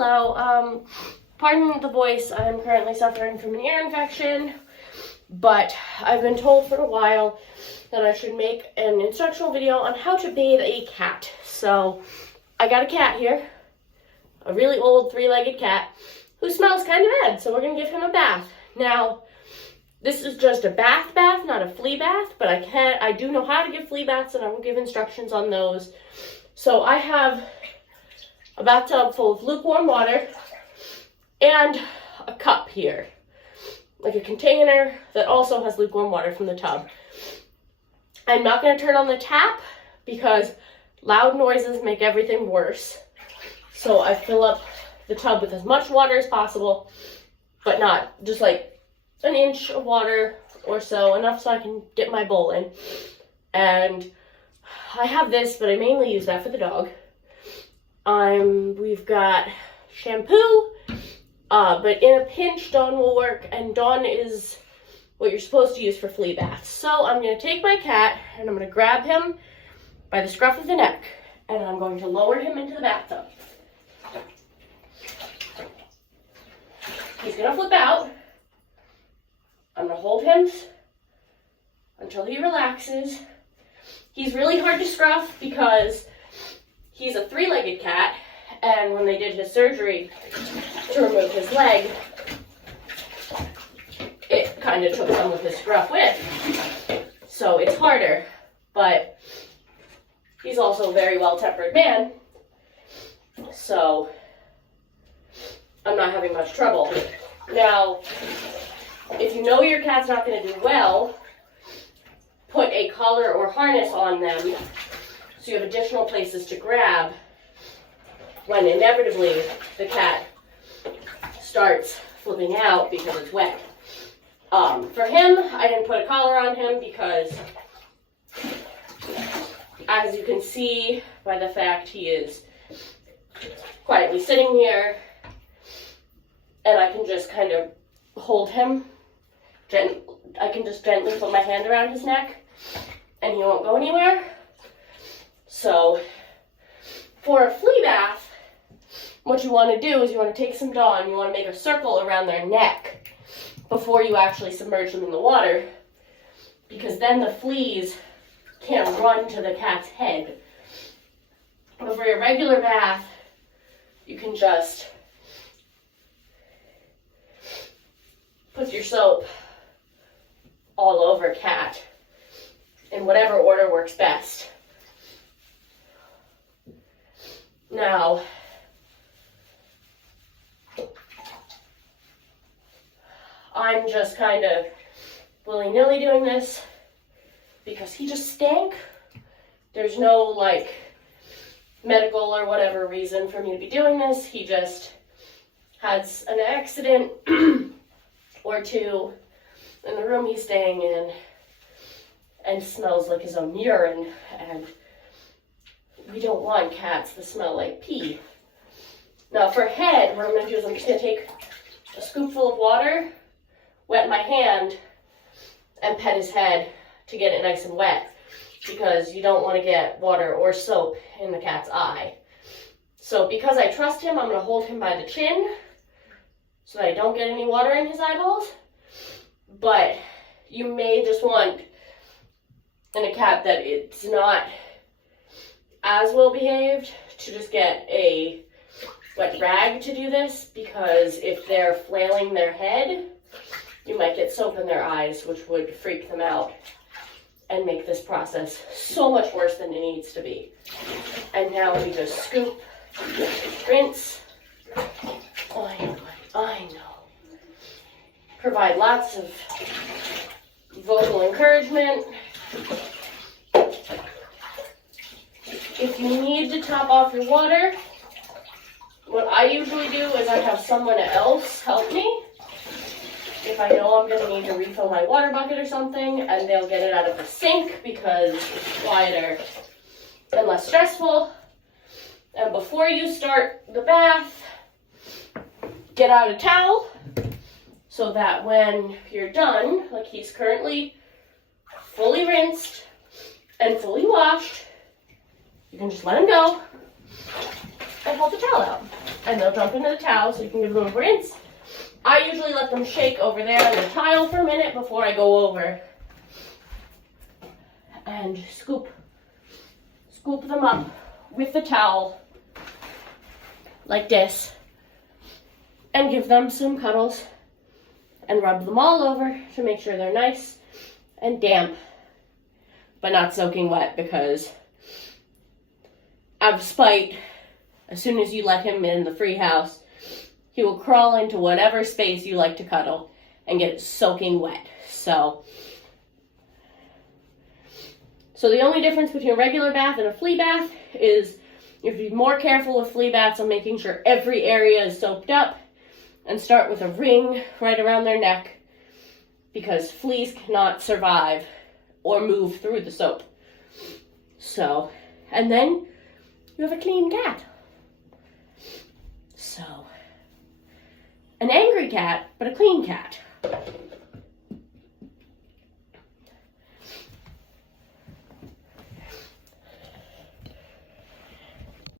Hello, pardon the voice, I'm currently suffering from an ear infection, but I've been told for a while that I should make an instructional video on how to bathe a cat. So, I got a cat here, a really old three-legged cat, who smells kind of bad, so we're going to give him a bath. Now, this is just a bath, not a flea bath, but I do know how to give flea baths, and I will give instructions on those. So I have a bathtub full of lukewarm water and a cup here, like a container that also has lukewarm water from the tub. I'm not going to turn on the tap because loud noises make everything worse. So I fill up the tub with as much water as possible, but not just like an inch of water or so, enough so I can dip my bowl in. And I have this, but I mainly use that for the dog. We've got shampoo, but in a pinch, Dawn will work, and Dawn is what you're supposed to use for flea baths. So I'm going to take my cat, and I'm going to grab him by the scruff of the neck, and I'm going to lower him into the bathtub. He's going to flip out. I'm going to hold him until he relaxes. He's really hard to scruff because he's a three-legged cat, and when they did his surgery to remove his leg, it kind of took some of his scruff with. So it's harder, but he's also a very well-tempered man, so I'm not having much trouble. Now, if you know your cat's not going to do well, put a collar or harness on them so you have additional places to grab when inevitably the cat starts flipping out because it's wet. For him, I didn't put a collar on him because, as you can see by the fact he is quietly sitting here, and I can just kind of hold him, I can just gently put my hand around his neck, and he won't go anywhere. So, for a flea bath, what you want to do is you want to take some Dawn, you want to make a circle around their neck before you actually submerge them in the water, because then the fleas can't run to the cat's head. But for your regular bath, you can just put your soap all over cat in whatever order works best. Now, I'm just kind of willy-nilly doing this because he just stank. There's no, like, medical or whatever reason for me to be doing this. He just had an accident or two in the room he's staying in and smells like his own urine, and we don't want cats that smell like pee. Now for head, what I'm going to do is I'm just going to take a scoopful of water, wet my hand, and pet his head to get it nice and wet, because you don't want to get water or soap in the cat's eye. So because I trust him, I'm going to hold him by the chin so that I don't get any water in his eyeballs. But you may just want, in a cat that it's not as well behaved, to just get a wet rag to do this, because if they're flailing their head, you might get soap in their eyes, which would freak them out and make this process so much worse than it needs to be. And now we just scoop, rinse, I know. Provide lots of vocal encouragement. If you need to top off your water, what I usually do is I have someone else help me. If I know I'm going to need to refill my water bucket or something, and they'll get it out of the sink because it's quieter and less stressful. And before you start the bath, get out a towel so that when you're done, like he's currently fully rinsed and fully washed, you can just let him go and hold the towel out. and they'll jump into the towel, so you can give them a rinse. I usually let them shake over there on the tile for a minute before I go over and scoop them up with the towel like this and give them some cuddles and rub them all over to make sure they're nice and damp but not soaking wet, because out of spite, as soon as you let him in the free house, he will crawl into whatever space you like to cuddle and get it soaking wet. So the only difference between a regular bath and a flea bath is you have to be more careful with flea baths on making sure every area is soaped up, and start with a ring right around their neck, because fleas cannot survive or move through the soap. So, and then you have a clean cat. So, an angry cat, but a clean cat.